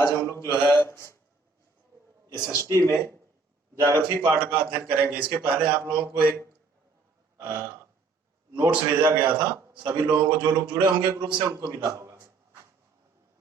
आज हम लोग जो है एसएसटी में ज्योग्राफी पार्ट का अध्ययन करेंगे। इसके पहले आप लोगों को एक नोट्स भेजा गया था, सभी लोगों को, जो लोग जुड़े होंगे ग्रुप से उनको मिला होगा।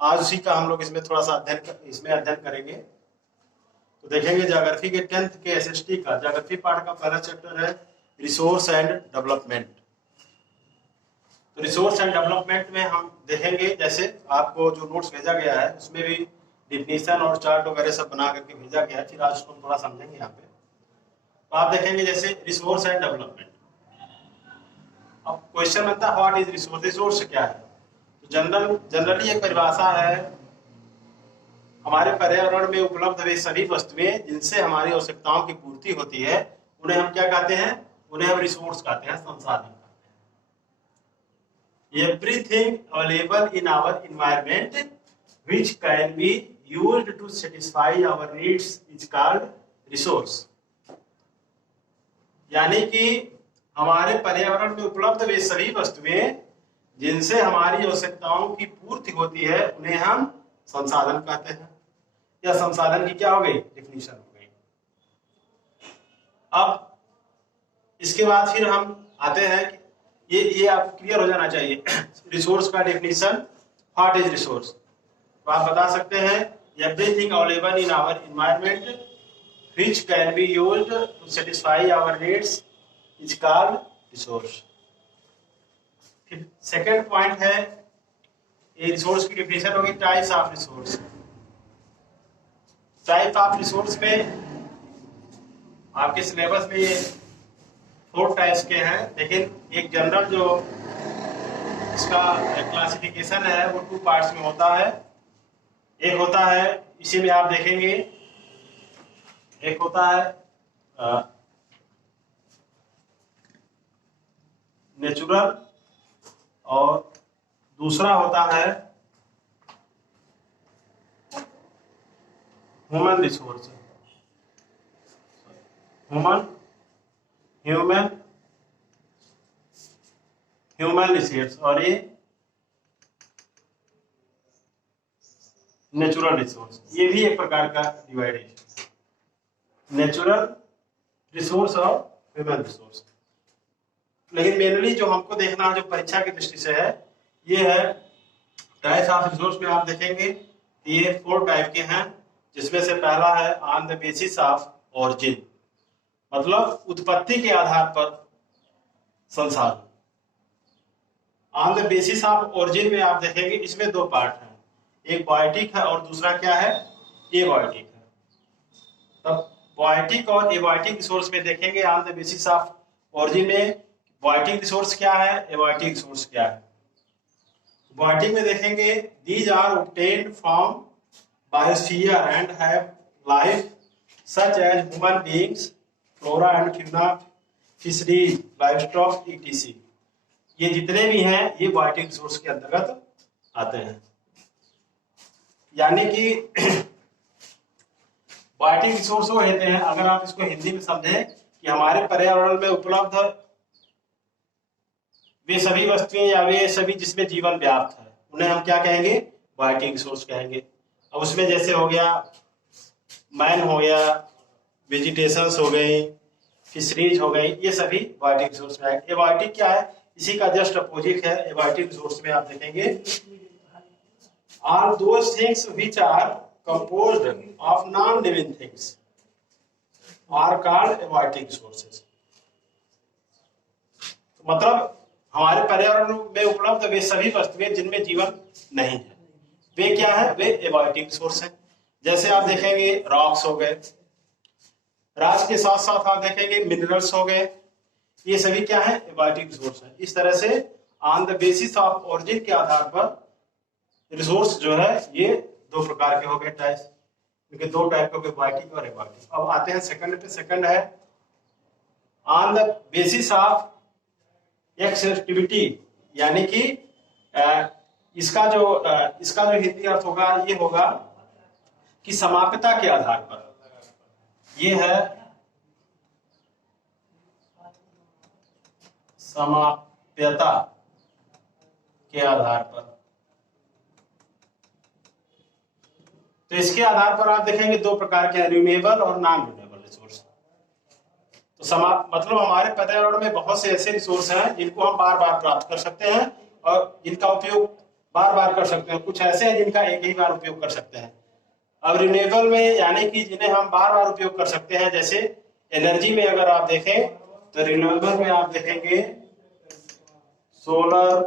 आज उसी का हम लोग इसमें थोड़ा सा अध्ययन करेंगे। तो देखेंगे ज्योग्राफी के 10th के एसएसटी का ज्योग्राफी पार्ट का पहला चैप्टर है रिसोर्स एंड डेवलपमेंट। तो रिसोर्स एंड डेवलपमेंट में हम देखेंगे, जैसे आपको जो नोट्स भेजा गया है उसमें भी डिफिनीशन और चार्ट वगैरह सब बना करके भेजा गया है। फिर आज उसको थोड़ा समझेंगे यहाँ पे। तो आप देखेंगे जैसे रिसोर्स एंड डेवलपमेंट। अब क्वेश्चन बनता है व्हाट इज रिसोर्स, रिसोर्स क्या है। तो जनरली एक परिभाषा है, हमारे पर्यावरण में उपलब्ध वे सभी वस्तुएं जिनसे हमारी आवश्यकताओं की पूर्ति होती है, उन्हें हम क्या कहते हैं, उन्हें हम रिसोर्स कहते हैं, संसाधन कहते हैं। Everything available in our environment which can be used to satisfy our needs is called resource। यानी कि हमारे पर्यावरण में उपलब्ध वे सभी वस्तुएं जिनसे हमारी आवश्यकताओं की पूर्ति होती है, उन्हें हम संसाधन कहते हैं। या संसाधन की क्या हो गई, डिफिनीशन हो गई। अब इसके बाद फिर हम आते हैं कि ये आपको क्लियर हो जाना चाहिए। रिसोर्स का डिफिनीशन, व्हाट इज रिसोर्स। तो आप बता सकते हैं everything available in our environment which can be used to satisfy our needs is called resource. फिर सेकंड पॉइंट है, ये रिसोर्स की डिफिनीशन होगी types of resource. Type of resource में आपके सिलेबस में ये 4 टाइप्स के हैं, लेकिन एक जनरल जो इसका क्लासिफिकेशन है वो 2 पार्ट्स में होता है। एक होता है, इसी में आप देखेंगे, एक होता है नेचुरल और दूसरा होता है ह्यूमन रिसोर्स। ह्यूमन रिसोर्स और ये नेचुरल रिसोर्स। ये भी एक प्रकार का डिवाइड है, नेचुरल रिसोर्स और ह्यूमन रिसोर्स। लेकिन मेनली जो हमको देखना है, जो परीक्षा की दृष्टि से है, ये है टाइप्स ऑफ रिसोर्स में आप देखेंगे ये 4 टाइप के हैं, जिसमें से पहला है on the basis of origin, मतलब उत्पत्ति के आधार पर संसाधन। On the basis of origin में आप देखेंगे इसमें 2 पार्ट हैं, एक बायोटिक है और दूसरा क्या है, एबायोटिक है। तब बायोटिक और एबायोटिक रिसोर्स में देखेंगे on the basis of origin में बायोटिक रिसोर्स क्या है, एबायोटिक रिसोर्स क्या है। बायोटिक में देखेंगे these are obtained from biosphere and have life such as human beings, flora and fauna, fisheries, livestock, etc. ये जितने भी हैं ये बायोटिक रिसोर्स के अंतर्गत आते हैं। यानी कि बायोटिक रिसोर्स वो कहते हैं, अगर आप इसको हिंदी में समझें, कि हमारे पर्यावरण में उपलब्ध वे सभी वस्तुएं या वे सभी जिसमें जीवन व्याप्त है, उन्हें हम क्या कहेंगे, बायोटिक रिसोर्स कहेंगे। अब उसमें जैसे हो गया मैन हो गया, वेजिटेशंस हो गई, फिशरीज हो गई, ये सभी बायोटिक रिसोर्स में आएंगे। एबायोटिक क्या है, इसी का जस्ट अपोजिट है। एबायोटिक रिसोर्स में आप देखेंगे all those things which are composed of non-living things are called abiotic resources। तो मतलब हमारे पर्यावरण में उपलब्ध वे सभी वस्तुएं जिनमें जीवन नहीं है, वे क्या है, वे एबायोटिक रिसोर्स हैं। जैसे आप देखेंगे रॉक्स हो गए, रॉक्स के साथ साथ आप देखेंगे मिनरल्स हो गए, ये सभी क्या है, एबायोटिक रिसोर्स है। इस तरह से on the basis of origin के आधार पर रिसोर्स जो है ये 2 प्रकार के हो गए टाइप्स, क्योंकि 2 टाइप के हो गए, बायोटिक और एबायोटिक। अब आते हैं सेकंड पे। सेकंड है on the basis of accessibility, यानी कि इसका जो हिंदी अर्थ होगा ये होगा कि समाप्यता के आधार पर। ये है समाप्यता के आधार पर। तो इसके आधार पर आप देखेंगे दो प्रकार के, रिन्यूएबल और नॉन रिन्यूएबल रिसोर्स। तो मतलब हमारे पर्यावरण में बहुत से ऐसे रिसोर्स हैं जिनको हम बार बार प्राप्त कर सकते हैं और जिनका उपयोग बार बार कर सकते हैं। कुछ ऐसे हैं जिनका एक ही बार उपयोग कर सकते हैं। अब रिन्यूएबल में यानी कि जिन्हें हम बार बार उपयोग कर सकते हैं, जैसे एनर्जी में अगर आप देखें तो रिन्यूएबल में आप देखेंगे solar,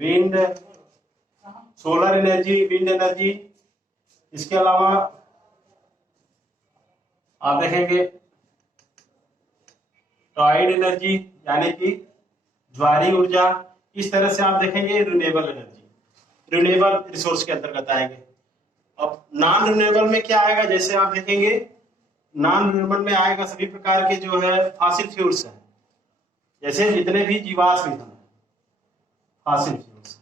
wind, solar energy, wind energy. इसके अलावा आप देखेंगे टाइड एनर्जी यानी कि ज्वारी ऊर्जा। इस तरह से आप देखेंगे रिन्यूएबल एनर्जी, रिन्यूएबल रिसोर्स के अंतर्गत आएंगे। अब नॉन रिन्यूएबल में क्या आएगा, जैसे आप देखेंगे नॉन रिन्यूएबल में आएगा सभी प्रकार के जो है फॉसिल फ्यूल्स हैं, जैसे जितने भी जीवाश्म ईंधन है, फॉसिल फ्यूल्स।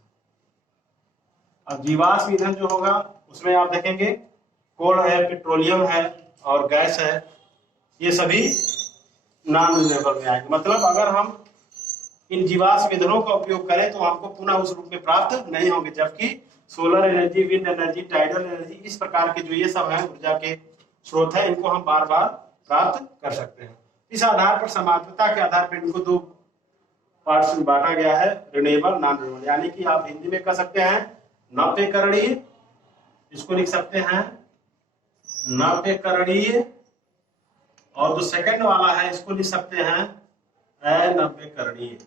अब जीवाश्म ईंधन जो होगा उसमें आप देखेंगे कोल है, पेट्रोलियम है और गैस है, ये सभी नॉन रिन्यूएबल में आएंगे। मतलब अगर हम इन जीवाश्म ईंधनों का उपयोग करें तो हमको पुनः उस रूप में प्राप्त नहीं होंगे, जबकि solar energy, wind energy, tidal energy, इस प्रकार के जो ये सब है ऊर्जा के स्रोत है, इनको हम बार बार प्राप्त कर सकते हैं। इस आधार पर समानता के आधार पर इनको दो पार्ट्स में बांटा गया है, रिन्यूएबल, नॉन रिन्यूएबल। यानी कि आप हिंदी में कह सकते हैं नव्यकरणीय, इसको लिख सकते हैं नव्यकरणीय, और जो सेकंड वाला है इसको लिख सकते हैं अनव्यकरणीय।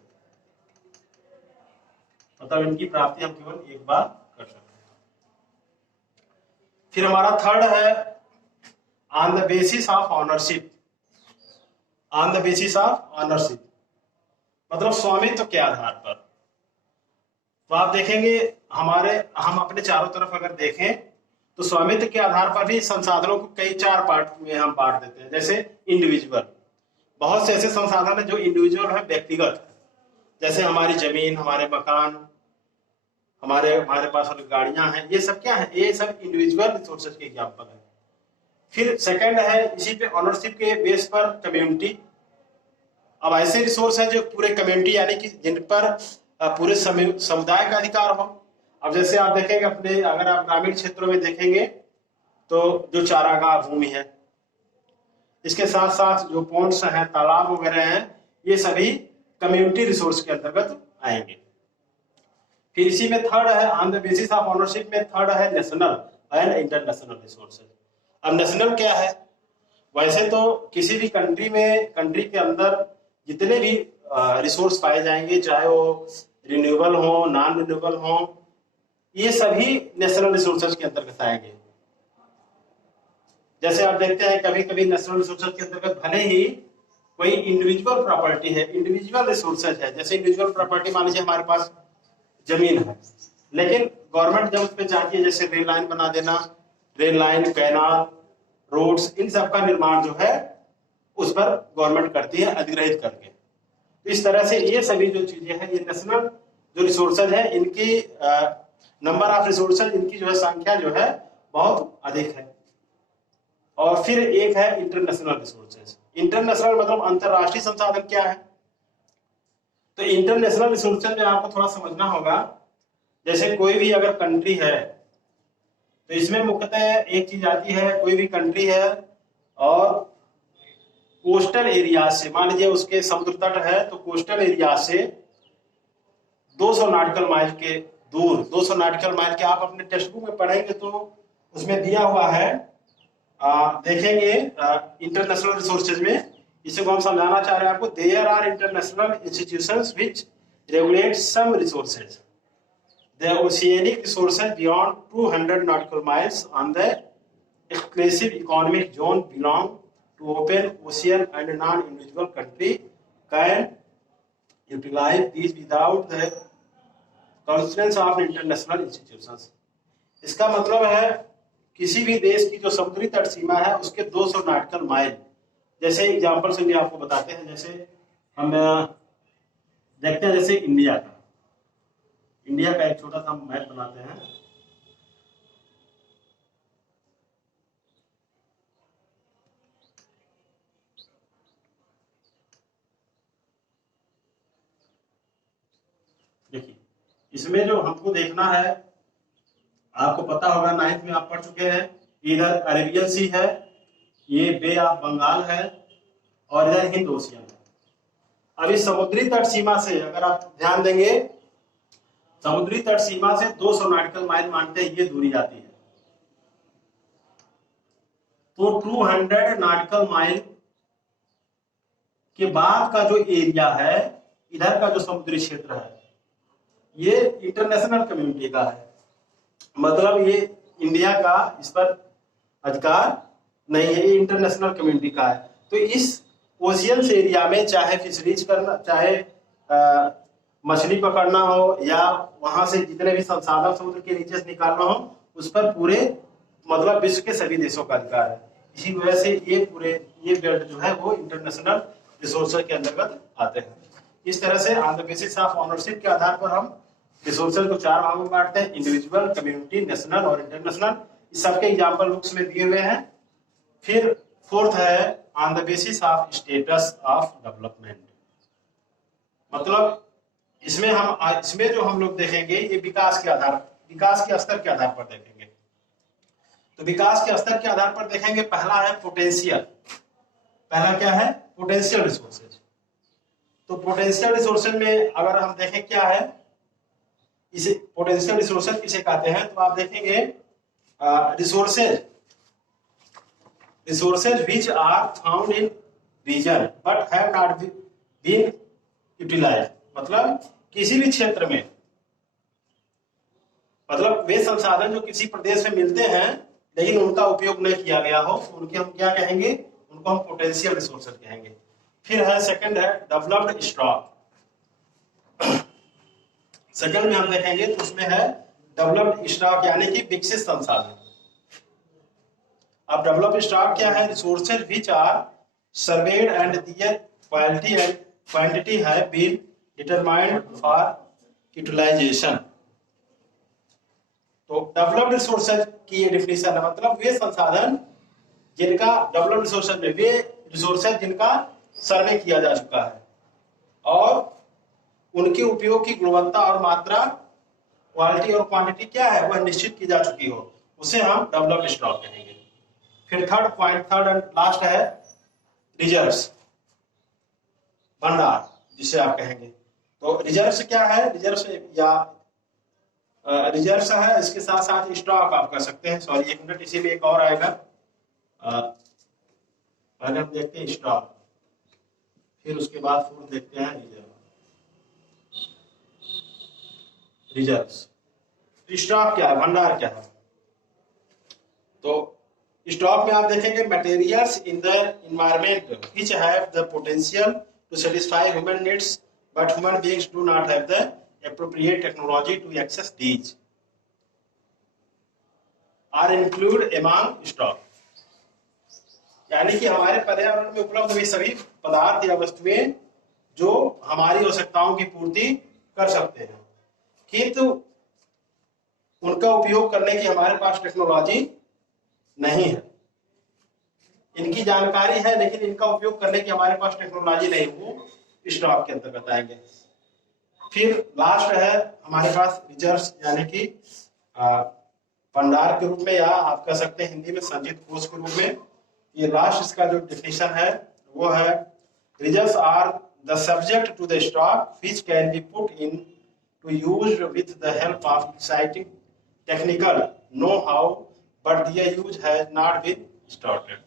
मतलब इनकी प्राप्ति हम केवल एक बार कर सकते हैं। फिर हमारा थर्ड है on the basis of ownership. On the basis of ownership मतलब स्वामित्व के आधार पर। तो आप देखेंगे हम अपने चारों तरफ अगर देखें तो स्वामित्व के आधार पर भी संसाधनों को कई चार पार्ट में हम बांट देते हैं। जैसे इंडिविजुअल, बहुत से ऐसे संसाधन है जो इंडिविजुअल है, व्यक्तिगत है, जैसे हमारी जमीन, हमारे मकान, हमारे पास गाड़ियां हैं, ये सब क्या है, ये सब इंडिविजुअल रिसोर्सेज के एग्जाम्पल है। फिर सेकंड है इसी पे ऑनरशिप के बेस पर कम्युनिटी। अब ऐसे रिसोर्स है जो पूरे कम्युनिटी यानी कि जिन पर पूरे समुदाय का अधिकार हो। अब जैसे आप देखेंगे अपने, अगर आप ग्रामीण क्षेत्रों में देखेंगे तो जो चारागाह भूमि है, इसके साथ साथ जो पॉन्ड्स हैं, तालाब वगैरह हैं, ये सभी कम्युनिटी रिसोर्स के अंतर्गत आएंगे। फिर इसी में थर्ड है on the basis of ownership में थर्ड है नेशनल एंड इंटरनेशनल रिसोर्सेज। अब नेशनल क्या है, वैसे तो किसी भी कंट्री के अंदर जितने भी रिसोर्स पाए जाएंगे, चाहे वो रिन्यूएबल हो, नॉन रिन्यूएबल हो, ये सभी नेशनल रिसोर्सेज के अंतर्गत आएंगे। जैसे आप देखते हैं कभी कभी नेशनल रिसोर्सेज के अंतर्गत भले ही कोई इंडिविजुअल प्रॉपर्टी है, इंडिविजुअल रिसोर्सेज है, जैसे इंडिविजुअल प्रॉपर्टी मान लीजिए हमारे पास जमीन है, लेकिन गवर्नमेंट जब उस पर चाहती है जैसे रेल लाइन बना देना, रेल लाइन, कैनाल, रोड्स, इन सब का निर्माण जो है उस पर गवर्नमेंट करती है अधिग्रहित करके। तो इस तरह से ये सभी जो चीजें हैं, ये नेशनल जो रिसोर्सेज है, इनकी नंबर ऑफ रिसोर्सेज, इनकी जो है संख्या जो है बहुत अधिक है। और फिर एक है इंटरनेशनल रिसोर्सेज। इंटरनेशनल मतलब अंतरराष्ट्रीय संसाधन क्या है, तो इंटरनेशनल रिसोर्सेज में आपको थोड़ा समझना होगा। जैसे कोई भी अगर कंट्री है तो इसमें मुख्यतः एक चीज आती है, कोई भी कंट्री है और कोस्टल एरिया से, मान लीजिए उसके समुद्र तट है, तो कोस्टल एरिया से 200 नॉटिकल माइल के दूर, 200 नॉटिकल माइल के, आप अपने टेक्स्ट बुक में पढ़ेंगे तो उसमें दिया हुआ है, देखेंगे इंटरनेशनल रिसोर्सेज में, इसे को हम समझाना चाह रहे हैं आपको। There are international institutions which regulate some resources, the oceanic resources beyond 200 nautical miles on the exclusive economic zone belong to open ocean, and non-individual country can utilize these without the consent of international institutions। इसका मतलब है किसी भी देश की जो समुद्री तट सीमा है उसके 200 नॉटिकल माइल, जैसे एग्जांपल से भी आपको बताते हैं। जैसे हम देखते हैं जैसे इंडिया का एक छोटा सा मैप बनाते हैं। देखिए इसमें जो हमको देखना है आपको पता होगा, 9th में आप पढ़ चुके हैं, इधर अरेबियन सी है, ये बे ऑफ बंगाल है, और इधर हिंद ओशियन है। अभी समुद्री तट सीमा से अगर आप ध्यान देंगे, समुद्री तट सीमा से 200 नॉटिकल माइल मानते हैं ये दूरी जाती है। तो 200 नॉटिकल माइल के बाद का जो एरिया है, इधर का जो समुद्री क्षेत्र है, ये इंटरनेशनल कम्युनिटी का है। मतलब ये इंडिया का इस पर अधिकार नहीं है, ये इंटरनेशनल कम्युनिटी का है। तो इस ओशियंस एरिया में चाहे फिशरीज करना, चाहे मछली पकड़ना हो, या वहां से जितने भी संसाधन समुद्र के नीचे से निकालना हो, उस पर पूरे मतलब विश्व के सभी देशों का अधिकार है। इसी वजह से ये बेल्ट जो है वो इंटरनेशनल रिसोर्सेज के अंतर्गत आते हैं। इस तरह से on the basis of ownership के आधार पर हम रिसोर्सेज को 4 भागों में बांटते हैं, इंडिविजुअल, कम्युनिटी, नेशनल और इंटरनेशनल। इस सबके एग्जाम्पल बुक्स में दिए हुए हैं। फिर फोर्थ है on the basis of status of development. मतलब इसमें जो हम लोग देखेंगे, ये विकास के स्तर के आधार पर देखेंगे। तो विकास के स्तर के आधार पर देखेंगे, पहला है पोटेंशियल। पहला क्या है? Potential resources. तो पोटेंशियल रिसोर्सेज में अगर हम देखें क्या है, इसे पोटेंशियल रिसोर्सेज किसे कहते हैं, तो आप देखेंगे resources which are found in region but have not been utilised. मतलब किसी भी क्षेत्र में, मतलब वे संसाधन जो किसी प्रदेश में मिलते हैं लेकिन उनका उपयोग नहीं किया गया हो, तो उनके हम क्या कहेंगे? उनको हम पोटेंशियल रिसोर्सेज कहेंगे। फिर है सेकंड है डेवलप्ड स्टॉक। सेकंड में हम देखेंगे तो उसमें है डेवलप्ड स्टॉक, यानी कि विकसित संसाधन। अब डेवलप्ड स्टॉक क्या है? Resources which are surveyed and their quality and quantity have been determined for utilisation. तो डेवलप्ड रिसोर्सेज की ये डिफिनेशन है, मतलब वे संसाधन जिनका डेवलप्ड रिसोर्सेज में, वे रिसोर्सेज जिनका सर्वे किया जा चुका है और उनके उपयोग की गुणवत्ता और मात्रा, क्वालिटी और क्वांटिटी क्या है, वह निश्चित की जा चुकी हो, उसे हम डेवलप्ड स्टॉक कहेंगे। फिर थर्ड एंड लास्ट है रिजर्व्स, भंडार जिसे आप कहेंगे। तो रिजर्व्स क्या है? रिजर्व्स है, इसके साथ साथ स्टॉक आप कर सकते हैं। सॉरी 1 मिनट, इसी में एक और आएगा। पहले हम देखते हैं स्टॉक, फिर उसके बाद फोर्थ देखते हैं रिजर्व्स। स्टॉक क्या है? भंडार क्या है? तो स्टॉक में आप देखेंगे materials in the environment which have the potential to satisfy human needs but human beings do not have the appropriate technology to access these are included among stock। यानी कि हमारे पर्यावरण में उपलब्ध वे सभी पदार्थ या वस्तुएं जो हमारी आवश्यकताओं की पूर्ति कर सकते हैं, किंतु उनका उपयोग करने की हमारे पास टेक्नोलॉजी नहीं है। इनकी जानकारी है लेकिन इनका उपयोग करने की हमारे पास टेक्नोलॉजी नहीं, वो स्टॉक के अंतर्गत आएंगे। फिर लास्ट है हमारे पास रिजर्व्स, यानी कि भंडार के रूप में, या आप कह सकते हैं हिंदी में संचित कोष के रूप में। ये लास्ट इसका जो डेफिनेशन है वो है reserves are the subject to the stock which can be put into use with the help of exciting technical know how but their use has not been started.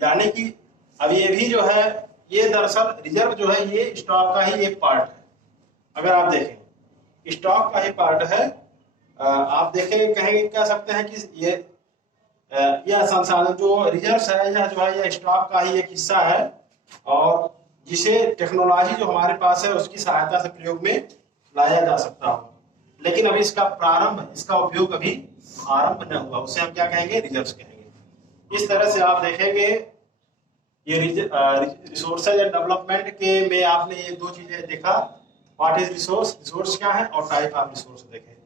यानी कि अब ये भी जो है, ये दरअसल रिजर्व जो है ये स्टॉक का ही एक पार्ट है। अगर आप देखें स्टॉक का ही पार्ट है। आप देखें, कहेंगे कह सकते हैं कि यह संसाधन जो रिजर्व्स है, यह जो है यह स्टॉक का ही एक हिस्सा है और जिसे टेक्नोलॉजी जो हमारे पास है उसकी सहायता से प्रयोग में लाया जा सकता हो, लेकिन अभी इसका उपयोग अभी आरंभ न हुआ, उसे हम क्या कहेंगे? रिजर्व्स कहेंगे। इस तरह से आप देखेंगे ये रिसोर्सेज एंड डेवलपमेंट के में आपने ये दो चीजें देखा, व्हाट इज रिसोर्स क्या है और टाइप ऑफ रिसोर्स देखे।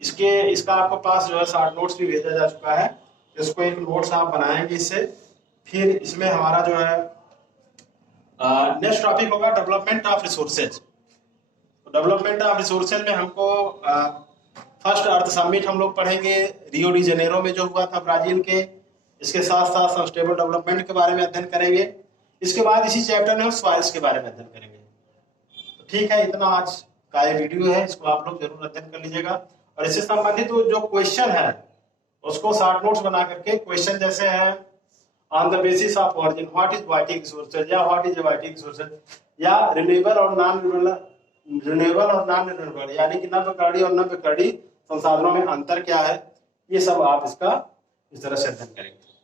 इसका आपको पास जो है शॉर्ट नोट्स भी भेजा जा चुका है, इसको एक नोट्स आप बनाएंगे इससे। फिर इसमें हमारा जो है नेक्स्ट टॉपिक होगा development of resources. Development of resources में हमको फर्स्ट अर्थ समिट हम लोग पढ़ेंगे, रियो डी जेनेरो में जो हुआ था ब्राजील के। इसके साथ साथ सस्टेनेबल डेवलपमेंट के बारे में अध्ययन करेंगे। इसके बाद इसी चैप्टर में हम सॉइल्स के बारे में अध्ययन करेंगे। तो ठीक है, इतना आज का ये वीडियो है, इसको आप लोग जरूर अध्ययन कर लीजिएगा। और इससे संबंधित जो क्वेश्चन है उसको शॉर्ट नोट्स बना करके, क्वेश्चन जैसे है on the basis of origin, what is biotic resources या व्हाट इज वाइटिक रिसोर्सेज, या रिन्यूएबल और नॉन रिन्यूएबल यानी कि नवीकरणीय और नवीकरणीय संसाधनों में अंतर क्या है, ये सब आप इसका इस तरह से अध्ययन करेंगे।